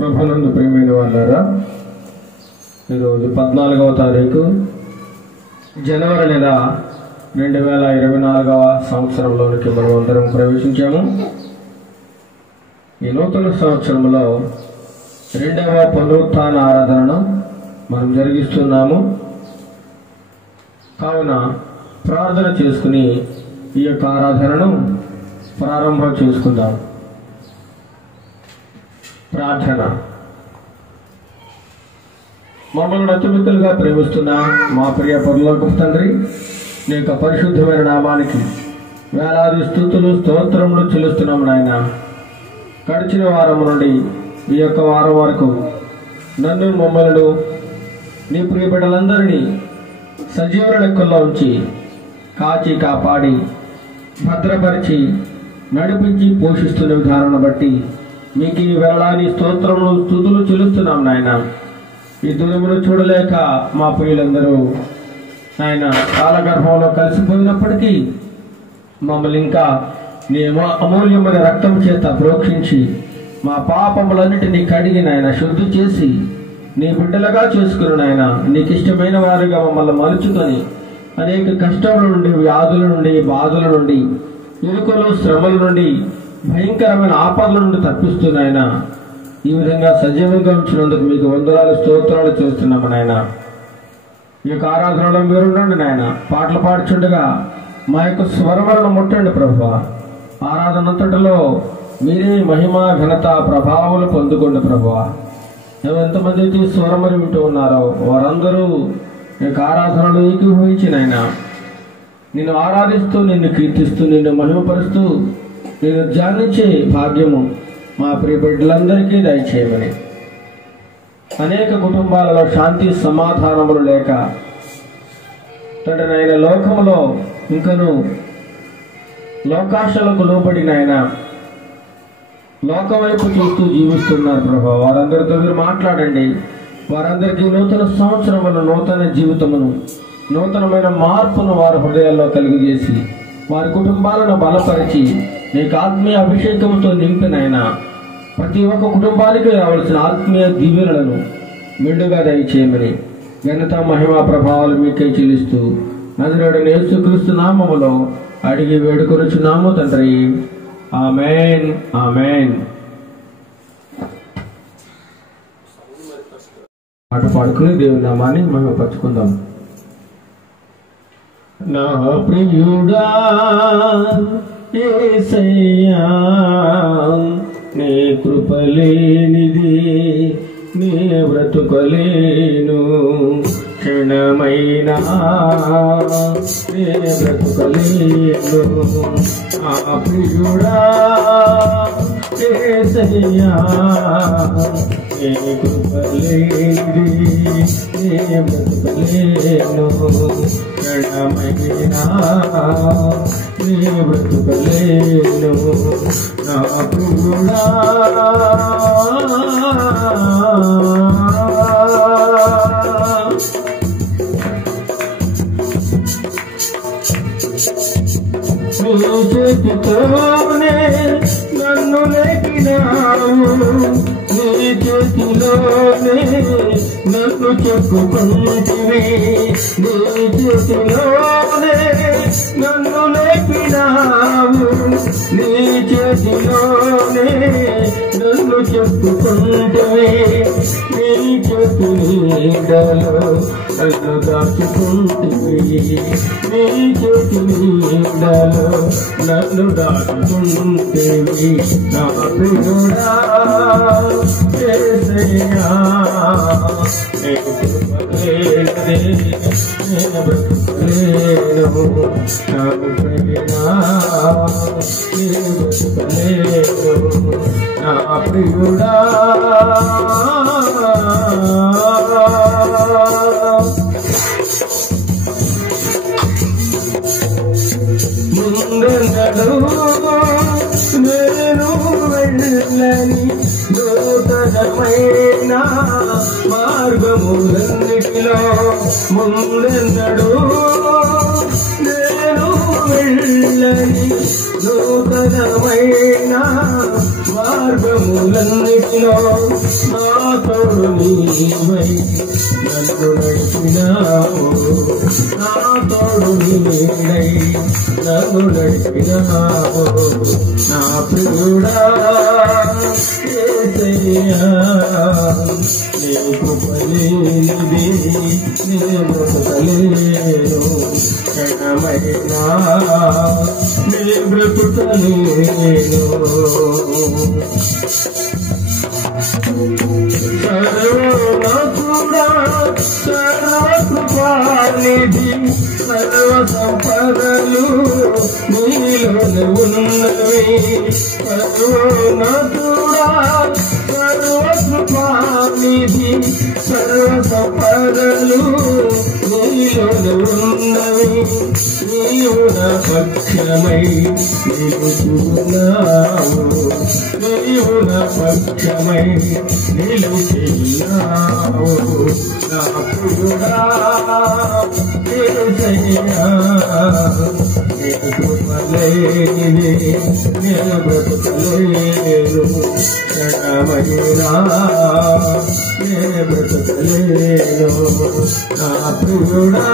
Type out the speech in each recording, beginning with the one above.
ప్రభునందు ప్రియమైన వాళ్ళారా, ఈరోజు 14వ తారీఖు జనవరి నెల 2024వ సంవత్సరంలోనికి మనం అందరం ప్రవేశించాము. ఈ నూతన సంవత్సరంలో 2వ పునరుత్థాన ఆరాధనను మనం జరిగిస్తున్నాము. కావున ప్రార్థన చేసుకుని ఈ యొక్క ఆరాధనను ప్రారంభం చేసుకుందాం. ప్రార్థన. మమ్మల్ని అత్యున్నతులుగా ప్రేమిస్తున్న మా ప్రియ పరలోకపు తండ్రి, నీ యొక్క పరిశుద్ధమైన నామానికి వేలాది స్తుతులు స్తోత్రములు చెల్లిస్తున్నాము నాయన. గడిచిన వారం నుండి ఈ యొక్క వారం వరకు నన్ను మమ్మల్ని నీ ప్రియ బిడ్డలందరినీ సజీవుల లెక్కల్లో ఉంచి కాచి కాపాడి భద్రపరిచి నడిపించి పోషిస్తున్న విధానాన్ని బట్టి మీకు ఈ వేళాని స్తోత్రములు స్తుతులు చెల్లిస్తున్నాం నాయన. ఈ దుర్మును చూడలేక మా ప్రియులందరూ నాయన కాలగర్భంలో కలిసిపోయినప్పటికీ మమ్మల్ని ఇంకా నీ అమూల్యమైన రక్తం చేత ప్రోక్షించి మా పాపములన్నిటినీ కడిగి నాయన శుద్ధి చేసి నీ బిడ్డలుగా చేసుకుని నాయన నీకు ఇష్టమైన వారిగా మమ్మల్ని మలుచుకొని అనేక కష్టముల నుండి, వ్యాధుల నుండి, బాధల నుండి, ఇరుకులు, శ్రమల నుండి, భయంకరమైన ఆపదల నుండి తప్పిస్తున్నాయన. ఈ విధంగా సజీవంగా ఉంచినందుకు మీకు వందనాలు స్తోత్రాలు చేస్తున్నాము నాయన. ఈ యొక్క ఆరాధనలో మీరుండండి నాయన. పాటలు పాడుచుండగా మా యొక్క స్వరములను ముట్టండి ప్రభువా. ఆరాధన అంతటిలో మీరే మహిమ, ఘనత, ప్రభావాలు పొందుకోండి ప్రభువా. ఎంతమంది అయితే స్వరములు వింటూ ఉన్నారో వారందరూ ఈ యొక్క ఆరాధనలో ఏకీభవించి నాయన నిన్ను ఆరాధిస్తూ, నిన్ను కీర్తిస్తూ, నిన్ను మహిమపరుస్తూ, నేను ధ్యానించే భాగ్యము మా ప్రియ బిడ్డలందరికీ దయచేయమని. అనేక కుటుంబాలలో శాంతి సమాధానములు లేక తండ్రి లోకములో ఇంకను లోకాశలకు లోబడిన ఆయన లోకం వైపు చూస్తూ జీవిస్తున్నారు ప్రభా. వారందరితో మీరు మాట్లాడండి. వారందరికీ నూతన సంవత్సరమును, నూతన జీవితమును, నూతనమైన మార్పును వారి హృదయాల్లో కలిగజేసి వారి కుటుంబాలను బలపరిచి నీకు ఆత్మీయ అభిషేకంతో నింపినైనా ప్రతి ఒక్క కుటుంబానికి రావాల్సిన ఆత్మీయ దీవెనలను మెండుగా దయచేయమని ఘనత, మహిమ, ప్రభావాలు మీకే చెల్లిస్తూ నజరేయుడైన యేసుక్రీస్తు నామములో అడిగి వేడుకొనుచున్నాము తండ్రి. ఆమేన్, ఆమేన్. పాట పాడుకుని దేవుని నామాన్ని మహిమపరచుకుందాం. నా ప్రియుడా యేసయ్యా, నీ కృపలేనిది నీ బ్రతుకలేను, క్షణమైనా నీ బ్రతుకలేను. నా ప్రియుడా యేసయ్యా, నీ కృపలేనిది నీ బ్రతుకలేను, క్షణమైనా నీ బ్రతుకలేను. నా ప్రియుడా నీ చేతితోనే నన్ను లేపినావు, నీ చేతిలోనే నన్ను చెప్పుకుంటివి, నీ చేతిలోనే నన్ను లేపినావు, నీ చేతిలోనే నన్ను చెప్పుకుంటివి, నీ చేతి నీడలో నన్ను దాచుకుంటివి, నీ చేతి నీడలో నన్ను దాచుకుంటివి. నా ప్రియుడా యేసయ్యా, నీ కృపలేనిది నీ బ్రతుకలేను, నా ప్రియుడా నీ బ్రతుకలేను. నా ప్రియుడా ముందెన్నడూ నేను వెళ్ళని నూతనమైన మార్గములన్నిటిలో ముందెన్నడూ నేను వెళ్ళని ఎరగని నూతనమైన మార్గములన్నిటిలో నా తోడు నీవై నన్ను నడిపినావు, నా తోడు నీవై నన్ను నడిపినావు. నా ప్రియుడా యేసయ్యా, నీకు పలేనిది నేను బ్రతుకలేను, క్షణమైనా నీ బ్రతుకలేను. సర్వోన్నతుడా సర్వకృపానిధి సర్వ సంపదలు నీలోనే ఉన్నవి. సర్వోన్నతుడా సర్వకృపానిధి సర్వ సంపదలు నీలోనే ఉన్నవి. నీవు నా పక్షమై నిలుచున్నావు, నీవు నా పక్షమై నిలుచున్నావు. నా ప్రియుడా యేసయ్యా, నీకు కృపలేనిది నేను బ్రతుకలేను, క్షణమైనా నేను బ్రతుకలేను. నా ప్రియుడా.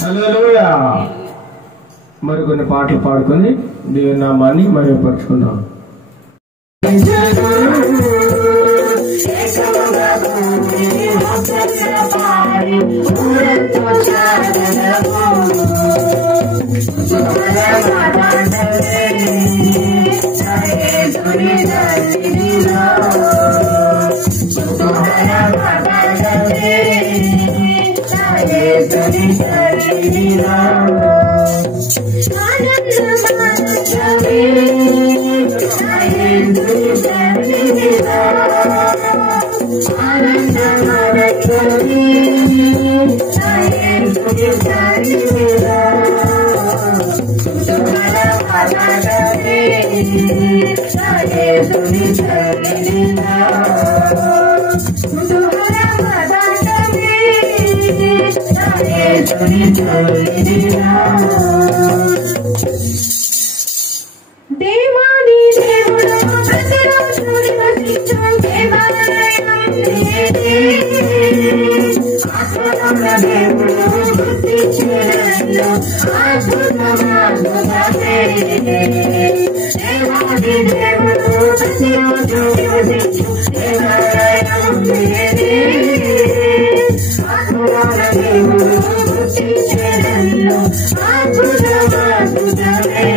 హల్లెలూయా. మరికొన్ని పాటలు పాడుకొని దేవుని నామాన్ని మహిమపరుచుకుందాం. దేవాని దేవుడు ప్రతిరోజు నివసించు దేవాలయం నీదే. ఆత్మల దేవుడు గుర్తించినట్లు అద్భుతమాత్మదే. దేవాని దేవుడు ప్రతిరోజు నివసించు దేవాలయం నీదే. ఆత్మల దేవుడు గుర్తించినట్లు అద్భుతమాత్మదే.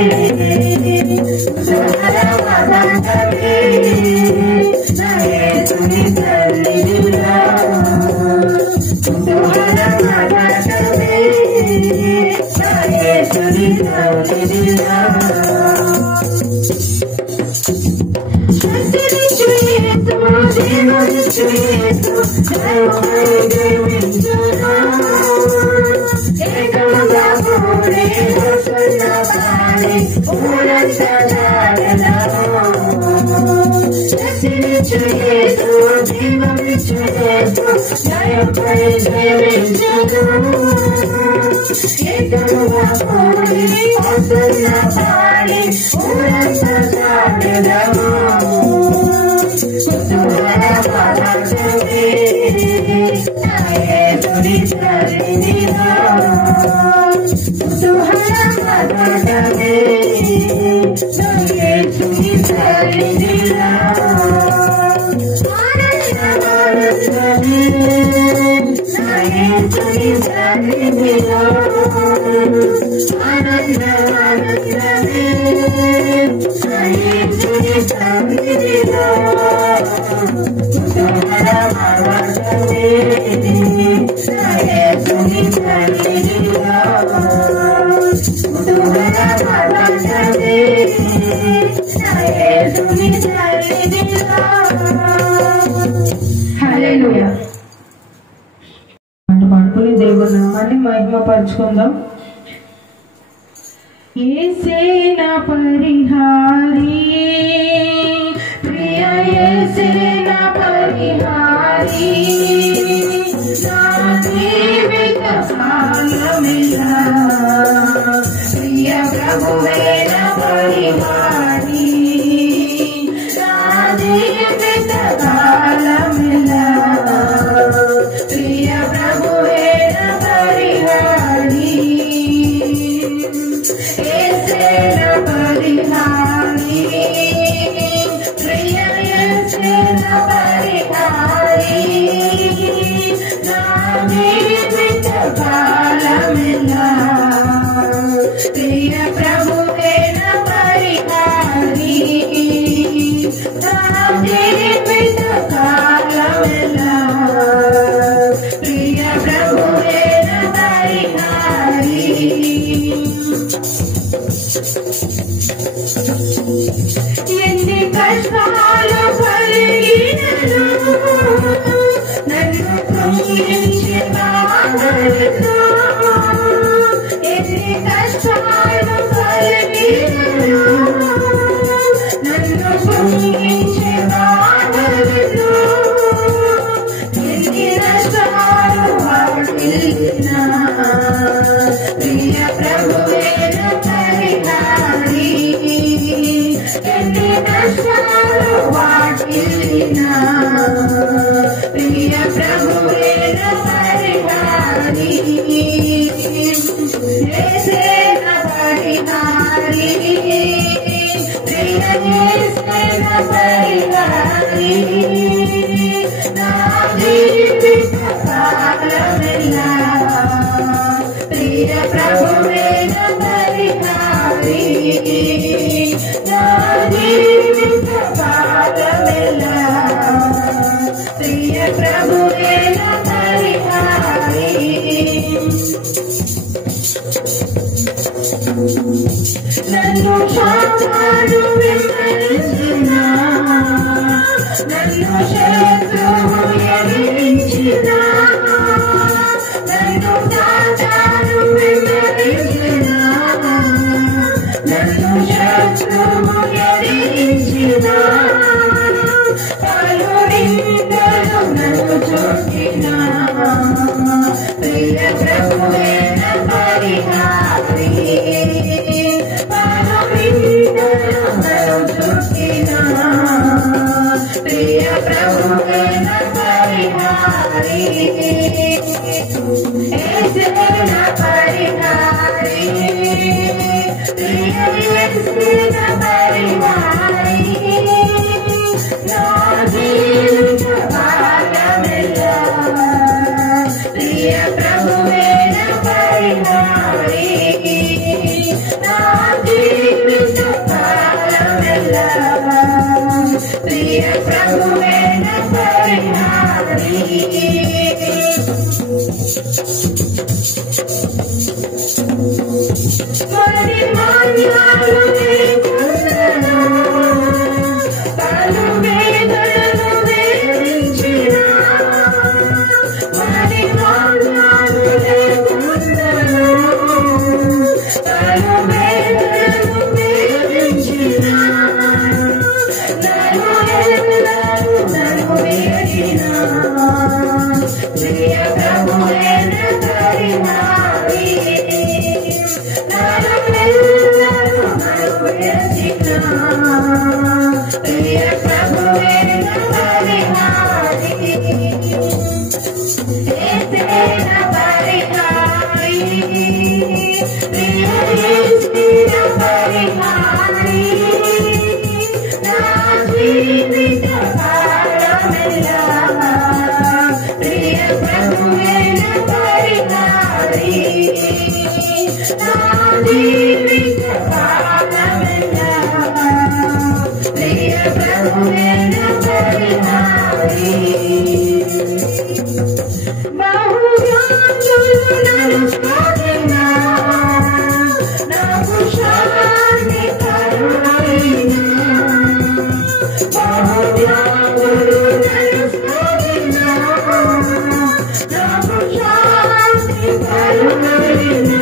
హల్లెలూయా. పాడుకుని దేవుని నామాన్ని మహిమపరచుకుందాం. యేసే నా పరిహారి, ప్రియ యేసే నా పరిహారి, నా జీవిత కాలం ప్రభువేన పరిహారి నా జీవిత కాలమెల్లా ప్రియ ప్రభువేన పరిహారి యేసేన పరిహారి ప్రియ యేసేన పరిహారి నా జీవిత కాలమెల్లా ప్రియ ప్రభువేన పరిహారి నా జీవిత కాలమెల్లా ప్రియ ప్రభువేన పరిహారి ఎన్ని కష్టాలు కలిగినను నన్ను కృంగించి బాధలను ఎన్ని కష్టాలు కలిగినను నన్ను కృంగించి బాధలను ఎన్ని నష్టాలు వాటిల్లినా ప్రియ ప్రభువేన పరిహారి ఎన్ని నష్టాలు వాటిల్లినా ప్రియ ప్రభువేన పరిహారి యేసేన పరిహారి ప్రియ యేసేన పరిహారి నా జీవిత కాలమెల్లా ప్రియ ప్రభువేన పరిహారి నా జీవిత కాలమెల్లా ప్రియ ప్రభువేన పరిహారి నన్ను శాతాను వెంబడించినా నన్ను శత్రువు ఎదిరించినా నన్ను శాతాను వెంబడించినా నన్ను శత్రువు ఎదిరించినా పలు నిందలు నన్ను చుట్టినా ప్రియ ప్రభువేన పరిహారి పలు నిందలు నన్ను చుట్టినా ప్రియ ప్రభువేన పరిహారి యేసేన పరిహారి ప్రియ యేసేన పరిహారి నా జీవిత కాలమెల్లా ప్రియ ప్రభువేన పరిహారి నా జీవిత కాలమెల్లా ప్రియ ప్రభువేన పరిహారి మరి మాన్యాలు లేకుండను పలు వేదనలు వేధించినా మరి మాన్యాలు లేకుండను పలు వేదనలు వేధించినా నన్ను ఎల్లరూ నన్ను వేడినా ప్రియ ప్రభువేన పరిహారి నన్నెల్లరూ నన్ను వేడినా ప్రియ ప్రభువేన పరిహారి యేసేన పరిహారి ప్రియ యేసేన పరిహారి నా జీవిత కాలమెల్లా ప్రియ ప్రభువేన పరిహారి నా జీవిత కాలమెల్లా ప్రియ ప్రభువేన పరిహారి బహువ్యాధులు నన్ను సోకినా నాకు శాంతి కరుణైనా బహువ్యాధులు నన్ను సోకినా నాకు శాంతి కరుణైనా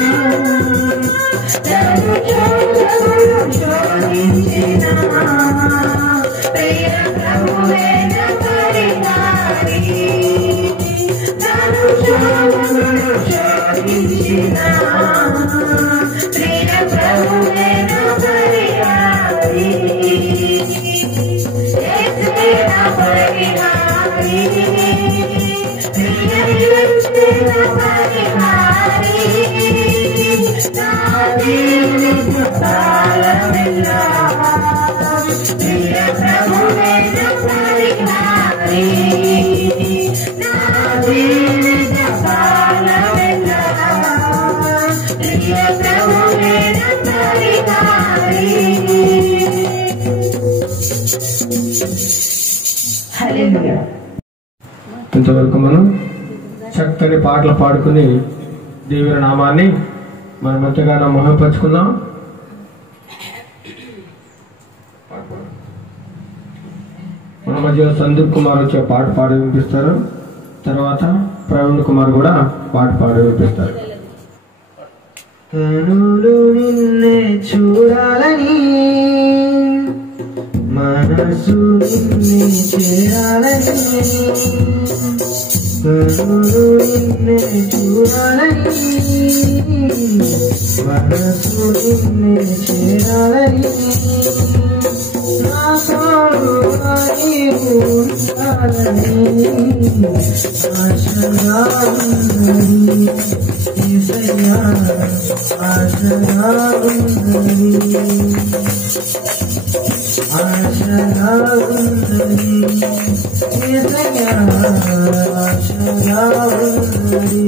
నన్ను శోధనలు శోధించినా ప్రియ ప్రభువేన పరిహారి నన్ను శోధనలు శోధించినా ప్రియ ప్రభువేన ప్రియ ప్రభువే నా పరిహారి. హల్లెలూయా. ఇంతవరకు మనం చక్కని పాటలు పాడుకుని దేవుని నామాన్ని మనం ఎంతగానో మహిమపరుచుకుందాం. మన మధ్యలో సందీప్ కుమార్ వచ్చే పాట పాడి వినిపిస్తారు. తర్వాత ప్రవీణ్ కుమార్ కూడా పాట పాడి వినిపిస్తారు. కనులు నిన్నే చూడాలని, మనసు నిన్నే చేరాలని, కనులు నిన్నే చూడాలని, మనసు నిన్నే చేరాలని, నా తోడుగా నీవు ఉండాలని ఆశగా ఉన్నది యేసయ్యా, ఆశగా ఉన్నది, ఆశగా ఉన్నది యేసయ్యా, ఆశగా ఉన్నది.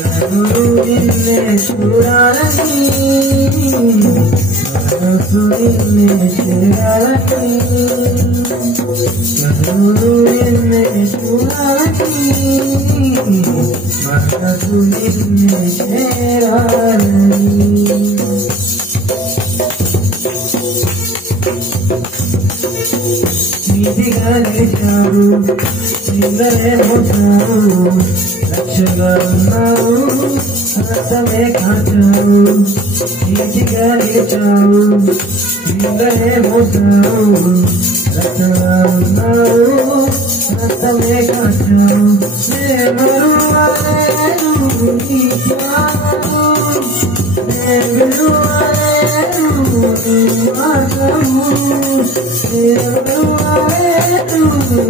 కనులు నిన్నే చూడాలని, మనసు నిన్నే చేరాలని, కనులు నిన్నే చూడాలని, మనసు నిన్నే చేరాలని. నీతిగా నిలిచావు, నిందలే మోసావు, రక్షగా ఉన్నావు, అనంతమే కాచావు. నీతిగా నిలిచావు, నిందలే మోసావు, రక్షగా ఉన్నావు, అనంతమే కాచావు. మరువలేను నీ త్యాగము, విడువలేను నీ మార్గము, విడువలేను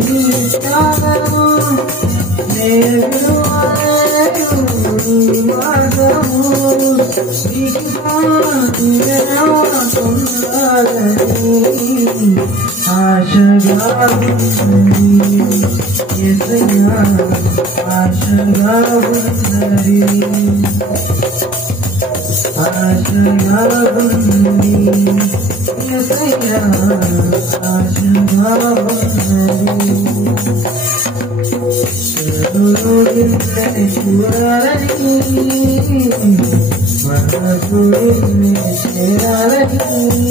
నీ త్యాగము, విడువలేను నీ మార్గము. నీకు పొందాలని ఆశగా ఉన్నది యేసయ్యా, ఆశగా ఉన్నది, ఆశగా ఉన్నది యేసయ్యా, ఆశగా ఉన్నది. కనులు నిన్నే చూడాలని, మనసు నిన్నే చేరాలని,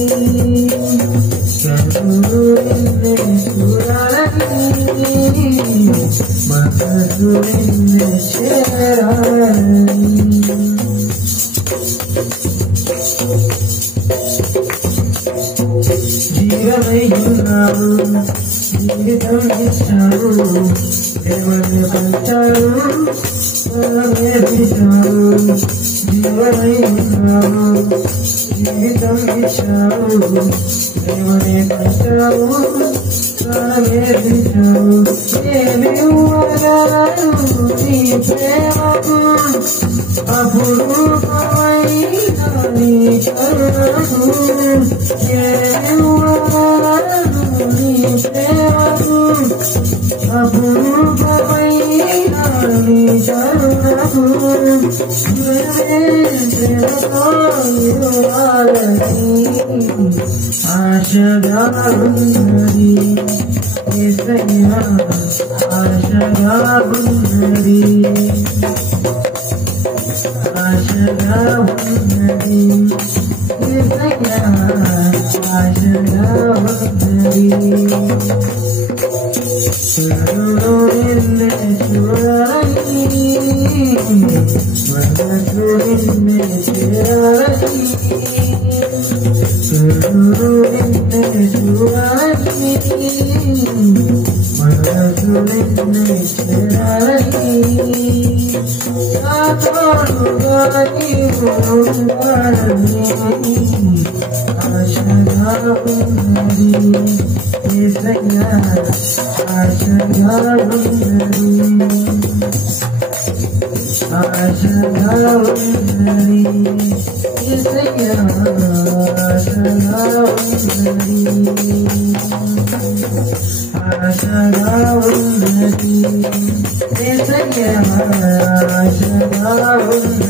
కనులు నిన్నే చూడాలని, మనసు నిన్నే చేరాలని. జీవమై ఉన్నావు, జీవితం ఇచ్చావు, ప్రేమను పంచావు, పరమే పిలిచావు. జీవమై ఉన్నావు, జీవితం ఇచ్చావు, ప్రేమనే పంచావు, పరమే పిలిచావు. ఏమి ఇవ్వగలరు నీ ప్రేమకు, అపురూపమైన నీ కరుణకు. ఏమి ఇవ్వగలరు నీ ప్రేమకు, అపురూపమైన నీ కరుణకు. ప్రేమతో ఇవ్వాలని ఆశగా ఉన్నది యేసయ్యా, ఆశగా ఉన్నది, ఆశగా ఉన్నది యేసయ్యా, ఆశగా ఉన్నది. కనులు నిన్నే చూడాలని, మనసు నిన్నే చేరాలని, కనులు నిన్నే చూడాలని, మనసు నిన్నే చేరాలని, నా తోడుగా నీవు ఉండాలని ఆశగా ఉన్నది యేసయ్యా, ఆశగా ఉన్నది, ఆశగా ఉన్నది యేసయ్యా, ఆశగా ఉన్నది, ఆశగా ఉన్నది యేసయ్యా, ఆశగా ఉన్నది.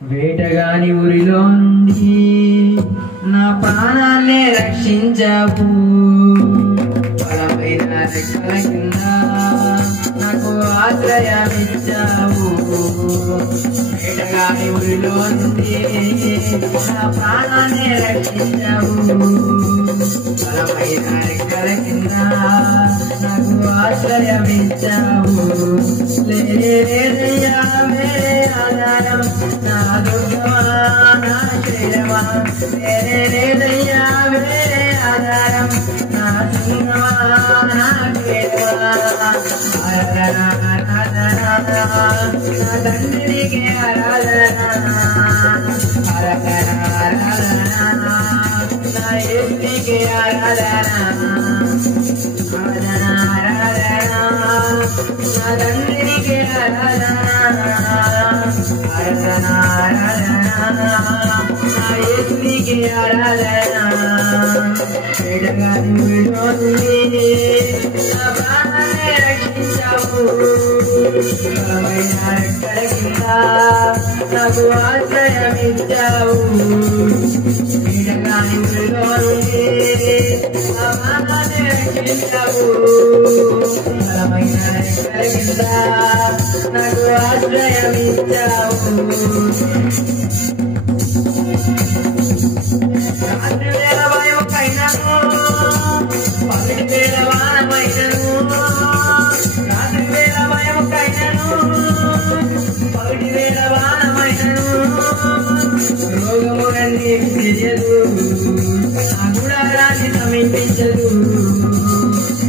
వేటగాని ఊరిలో నుండి నా ప్రాణాన్ని రక్షించావు. బలమైన రెక్కల కింద నాకు ఆశ్రయమిచ్చావు. వేటగాని ఊరిలో నుండి నా ప్రాణాన్ని రక్షించావు. బలమైన రెక్కల కింద నాకు ఆశ్రయమిచ్చావు. లేదయ్యా వేరే ఆధారం నా దుర్గమా నా శ్రీరమా. లేదయ్యా వేరే ఆధారం నా సింగమా నా శ్రీరమా. నా తండ్రికి ఆరాధన నా యేసునికి ఆరాధన నా తండ్రికి ఆరాధన నా యేసునికి ఆరాధన. వేటగాని ఊరిలో నుండి నా ప్రాణాన్ని రక్షించావు. బలమైన రెక్కల కింద నాకు ఆశ్రయమిచ్చావు. వేటగాని ఊరిలో నుండి నా ప్రాణాన్ని రక్షించావు. బలమైన రెక్కల కింద నాకు ఆశ్రయమిచ్చావు. రాత్రి వేళ భయమైనను పగటి వేళ వానమైనను. రాత్రి వేళ భయమైనను పగటి వేళ వానమైనను. రోగము రండి తెలియదు నా గుడారాన్ని సమీపించదు.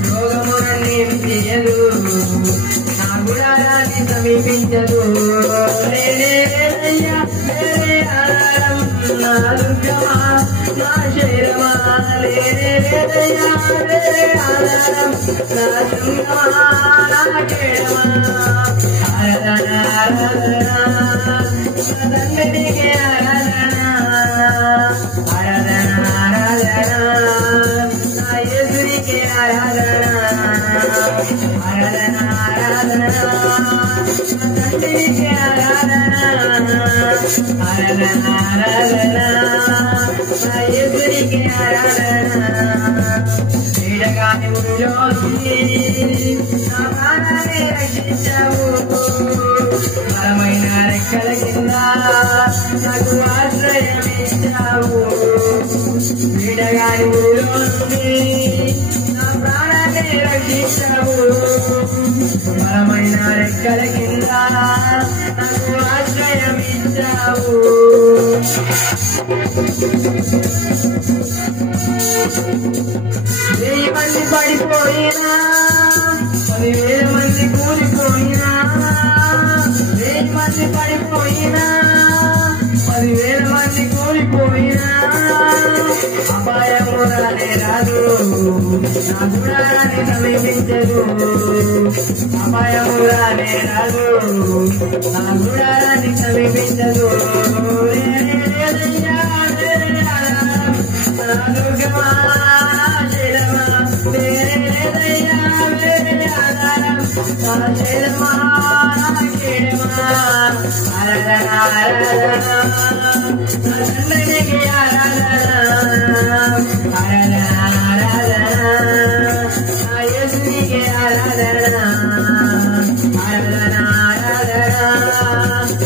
రోగము రండి తెలియదు నా గుడారాన్ని సమీపించదు. లేదయ్యా వేరే ఆధారం నా దుర్గమా నా శైరమా. లేదయ్యా వేరే ఆధారం నా దుర్గమా నా కేడమా. ఆరాధన ఆరాధన నా తండ్రికి ఆరాధన ఆరాధన ఆరాధన నా యేసునికి ఆరాధన ఆరాధన ఆరాధన నా తండ్రికి ఆరాధన ఆరాధన ఆరాధన నా యేసునికి ఆరాధన. వేటగాని ఊరిలో నుండి నా ప్రాణాన్ని రక్షించావు. బలమైన రెక్కల కింద నాకు ఆశ్రయమిచ్చావు. వేటగాని ఊరిలో నుండి నా ప్రాణాన్ని రక్షించావు. బలమైన రెక్కల కింద నాకు ఆశ్రయమిచ్చావు. 1000 మంది పడిపోయినా 10,000 మంది కూలిపోయినా 1000 మంది పడిపోయినా 10,000 మంది కూలిపోయినా అపాయము రానే రాదు నా గుడారాన్ని సమీపించదు. అపాయము రానే రాదు నా గుడారాన్ని సమీపించదు. దుర్గమా శైలమా లేదయ్యా వేరే ఆధారం నా శైలమా కేడమా. ఆరాధన ఆరాధన నా తండ్రికి ఆరాధన ఆరాధన ఆరాధన నా యేసునికి ఆరాధన ఆరాధన ఆరాధన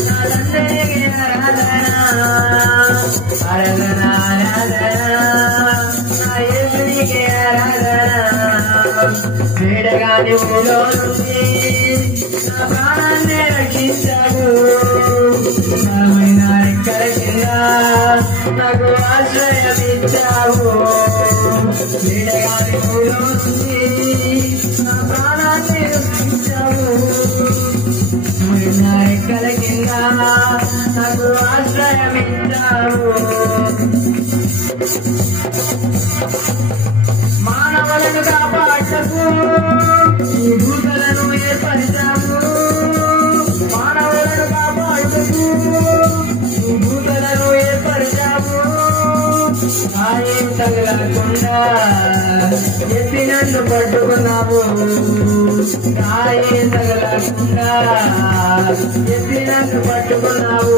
నా తండ్రికి ఆరాధన ఆరాధన ఆరాధన నా యేసునికి ఆరాధన. వేటగాని ఊరిలో నుండి నా ప్రాణాన్ని రక్షించావు. బలమైన రెక్కల కింద నాకు ఆశ్రయమిచ్చావు. వేటగాని ఊరిలో నుండి నా ప్రాణాన్ని రక్షించావు. బలమైన రెక్కల కింద నాకు ఆశ్రయమిచ్చావు. మానవులను కాపాడకు ఈ దూతలను ఏర్పరిచాము. మానవులను కాపాడకు ఈ దూతలను ఏర్పరిచాము. ఏం తగలకుండా ఎత్తి నన్ను పట్టుకున్నావు. ఏం తగలకుండా ఎత్తి నన్ను పట్టుకున్నావు.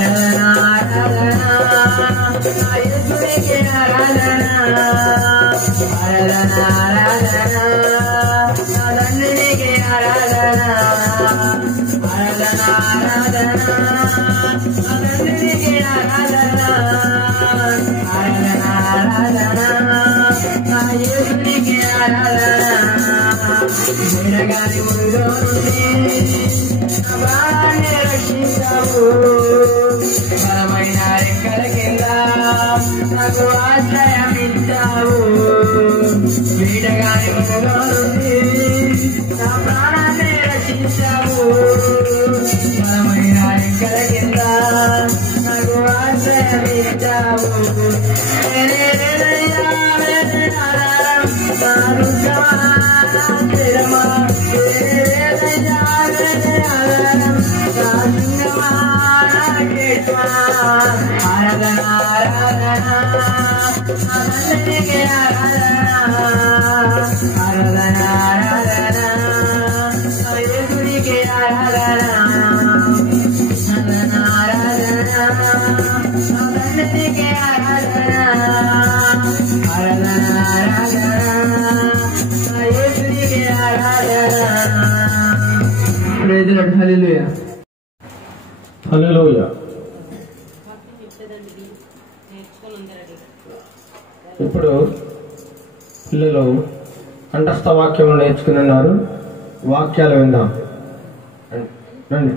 ఆరాధన ఆరాధన నా యేసునికి ఆరాధన ఆరాధన ఆరాధన నా తండ్రికి ఆరాధన ఆరాధన ఆరాధన నా తండ్రికి ఆరాధన ఆరాధన ఆరాధన నా యేసునికి ఆరాధన విడగాలి ముడిలో నుండి నా ప్రాణాన్ని రక్షించావు బలమైన రెక్కల కింద నాకు ఆశ్రయం ఇచ్చావు విడగాలి ముడిలో నుండి నా ప్రాణాన్ని రక్షించావు బలమైన రెక్కల కింద నాకు ఆశ్రయం ఇచ్చావు ఆరాధన ఆరాధన ఆరాధన ఆరాధన ఆరాధన యేసునికి ఆరాధన ఆరాధన ఆరాధన తండ్రికి ఆరాధన ఆరాధన ఆరాధన యేసునికి ఆరాధన. Praise Lord. Hallelujah hallelujah. ఇప్పుడు పిల్లలు కంఠస్థ వాక్యం నేర్చుకుని ఉన్నారు. వాక్యాలు విందాం. రండి.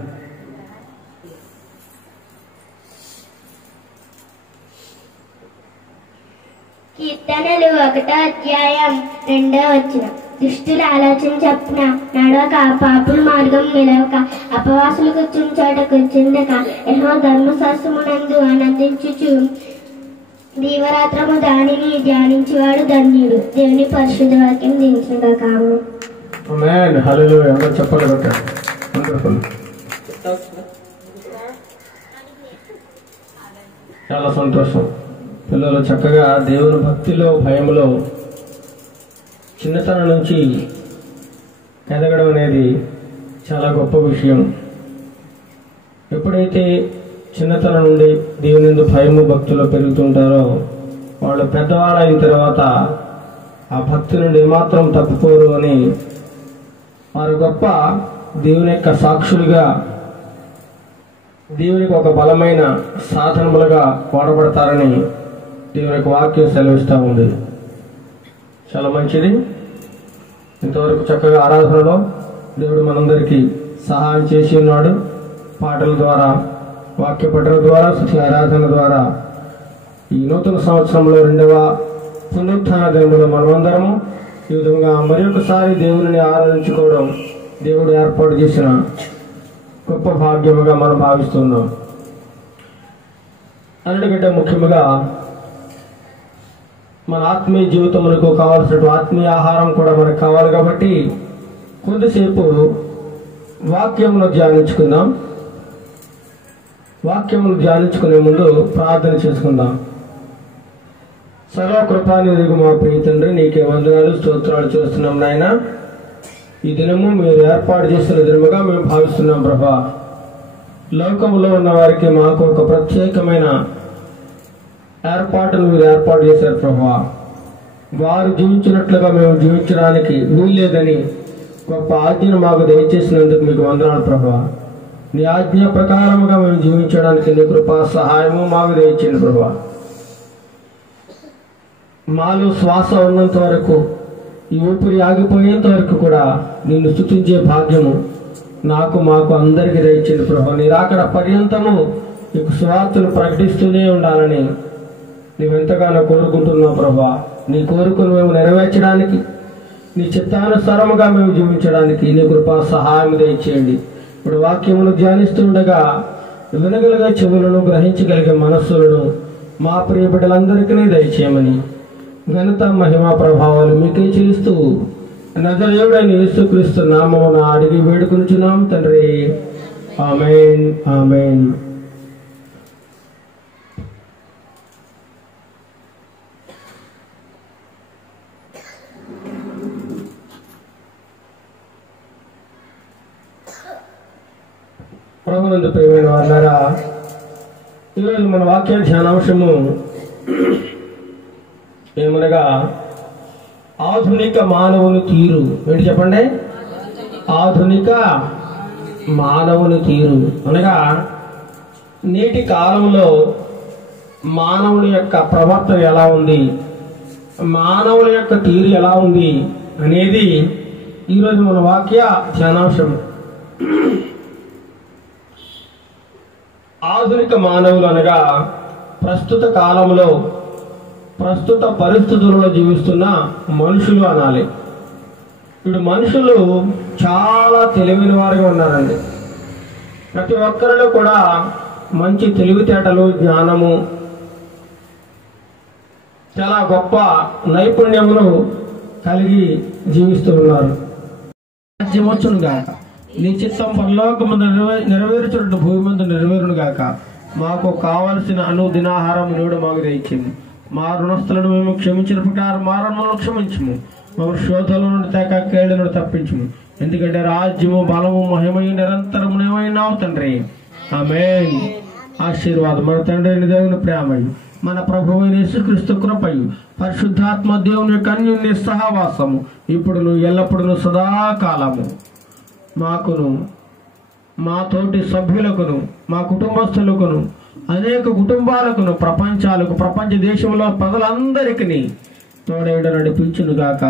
కీర్తనలు 1వ అధ్యాయం 2వ వచనం. దుష్టుల ఆలోచన చప్పున నడవక, పాపుల మార్గం నిలవక, అపవాసులు కూర్చుని చోట కూర్చుండక, యెహోవా ధర్మశాస్త్రమునందు ఆనందించుచు దీవరాత్రము దానిని ధ్యానించువాడు ధన్యుడు. దేవుని పరిశుద్ధ వాక్యం దించుగాక. ఆమేన్. హల్లెలూయా. అందరూ చెప్పండి. వండర్ఫుల్. చాలా సంతోషం. పిల్లలు చక్కగా దేవుని భక్తిలో భయంలో చిన్నతనం నుంచి ఎదగడం అనేది చాలా గొప్ప విషయం. ఎప్పుడైతే చిన్నతనం నుండి దేవుని యందు భయము భక్తిలో పెరుగుతుంటారో వాళ్ళు పెద్దవాళ్ళు అయిన తర్వాత ఆ భక్తి నుండి ఏమాత్రం తప్పుకోరు అని వారు గొప్ప దేవుని యొక్క సాక్షులుగా, దేవునికి ఒక బలమైన సాధనములుగా వాడబడతారని దేవుని యొక్క వాక్యం సెలవిస్తూ ఉంది. చాలా మంచిది. ఇంతవరకు చక్కగా ఆరాధనలో దేవుడు మనందరికీ సహాయం చేసి ఉన్నాడు. పాటల ద్వారా, వాక్య పఠన ద్వారా, స్తుతి ఆరాధన ద్వారా ఈ నూతన సంవత్సరంలో 2వ పునరుత్థాన దినములో మనమందరము ఈ విధంగా మరి ఒకసారి దేవుని ఆరాధించుకోవడం దేవుడు ఏర్పాటు చేసిన గొప్ప భాగ్యముగా మనం భావిస్తున్నాం. అన్నిటికంటే ముఖ్యముగా మన ఆత్మీయ జీవితములకు కావాల్సిన ఆత్మీయ ఆహారం కూడా మనకు కావాలి కాబట్టి కొద్దిసేపు వాక్యమును ధ్యానించుకుందాం. వాక్యమును ధ్యానించుకునే ముందు ప్రార్థన చేసుకుందాం. సర్వకృపానిధిగు మా ప్రియ తండ్రి, నీకే వందనాలు స్తోత్రాలు చేస్తున్నాం నాయన. ఈ దినము మీరు ఏర్పాటు చేసిన దినముగా మేము భావిస్తున్నాం ప్రభా. లోకంలో ఉన్న వారికి మాకు ఒక ప్రత్యేకమైన ఏర్పాటును మీరు ఏర్పాటు చేశారు ప్రభా. వారు జీవించినట్లుగా మేము జీవించడానికి వీల్లేదని గొప్ప ఆజ్ఞను మాకు దయచేసినందుకు మీకు వందనాలు ప్రభా. నీ ఆజ్ఞ ప్రకారముగా మేము జీవించడానికి నీ కృపా సహాయము మాకు దయచేయండి ప్రభా. మాలో శ్వాస ఉన్నంత వరకు, ఈ ఊపిరి ఆగిపోయేంత వరకు కూడా నిన్ను స్తుతించే భాగ్యము నాకు మాకు అందరికీ దయచేయండి ప్రభా. నీ రాకడ పర్యంతము నీకు సువార్తను ప్రకటిస్తూనే ఉండాలని నీవెంతగానో కోరుకుంటున్నావు ప్రభా. నీ కోరికను మేము నెరవేర్చడానికి, నీ చిత్తానుసారముగా మేము జీవించడానికి నీ కృపా సహాయం దయచేయండి. ఇప్పుడు వాక్యమును ధ్యానిస్తుండగా వినగలిగే చెవులను, గ్రహించగలిగే మనస్సులను మా ప్రియ బిడ్డలందరికీ దయచేయమని ఘనత మహిమా ప్రభావాలు మీకే చేస్తూ నజరేయుడైన యేసుక్రీస్తు నామమున అడిగి వేడుకొనుచున్నాం తండ్రి. ఆమేన్. ఆమేన్. ప్రభునందు ప్రియమైన వారులారా, ఈరోజు మన వాక్య ధ్యానాంశము ఏమనగా ఆధునిక మానవుని తీరు. ఏంటి చెప్పండి? ఆధునిక మానవుని తీరు అనగా నేటి కాలంలో మానవుని యొక్క ప్రవర్తన ఎలా ఉంది, మానవుల యొక్క తీరు ఎలా ఉంది అనేది ఈరోజు మన వాక్య ధ్యానాంశం. ఆధునిక మానవులు అనగా ప్రస్తుత కాలంలో ప్రస్తుత పరిస్థితులలో జీవిస్తున్న మనుషులు అనాలి. ఇప్పుడు మనుషులు చాలా తెలివైన వారుగా ఉన్నారండి. ప్రతి ఒక్కరిలో కూడా మంచి తెలివితేటలు, జ్ఞానము, చాలా గొప్ప నైపుణ్యములు కలిగి జీవిస్తూ ఉన్నారు. రాజ్యమొచ్చును గాక, నీ చిత్తం పరలోకమందు నెరవేర్చుడు భూమి మందు నెరవేరును గాక. మాకు కావలసిన అనుదినాహారం నేడు మాకు దయచేయండి. మా రుణస్థులను మేము క్షమించిన ప్రకారం మా రుణములను క్షమించము. మా శోధల నుండి తేక కేళ్ళ నుండి తప్పించము. ఎందుకంటే రాజ్యము, బలము, మహిమయు నిరంతరము నీవైనావు తండ్రి. ఆమేన్. ఆశీర్వాదం. మన తండ్రి అయిన దేవుని ప్రేమయు, మన ప్రభువైన యేసుక్రీస్తు కృపయు, పరిశుద్ధాత్మ దేవుని యొక్క అన్యోన్య సహవాసము ఇప్పుడు ఎల్లప్పుడూ సదాకాలము మాకును, మా తోటి సభ్యులకును, మా కుటుంబస్తులకును, అనేక కుటుంబాలకును, ప్రపంచ దేశంలో ప్రజలందరికీ తోడేడ నడిపించును గాక.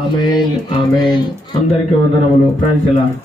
ఆమేన్. ఆమేన్. అందరికీ వందనములు. Praise the lord.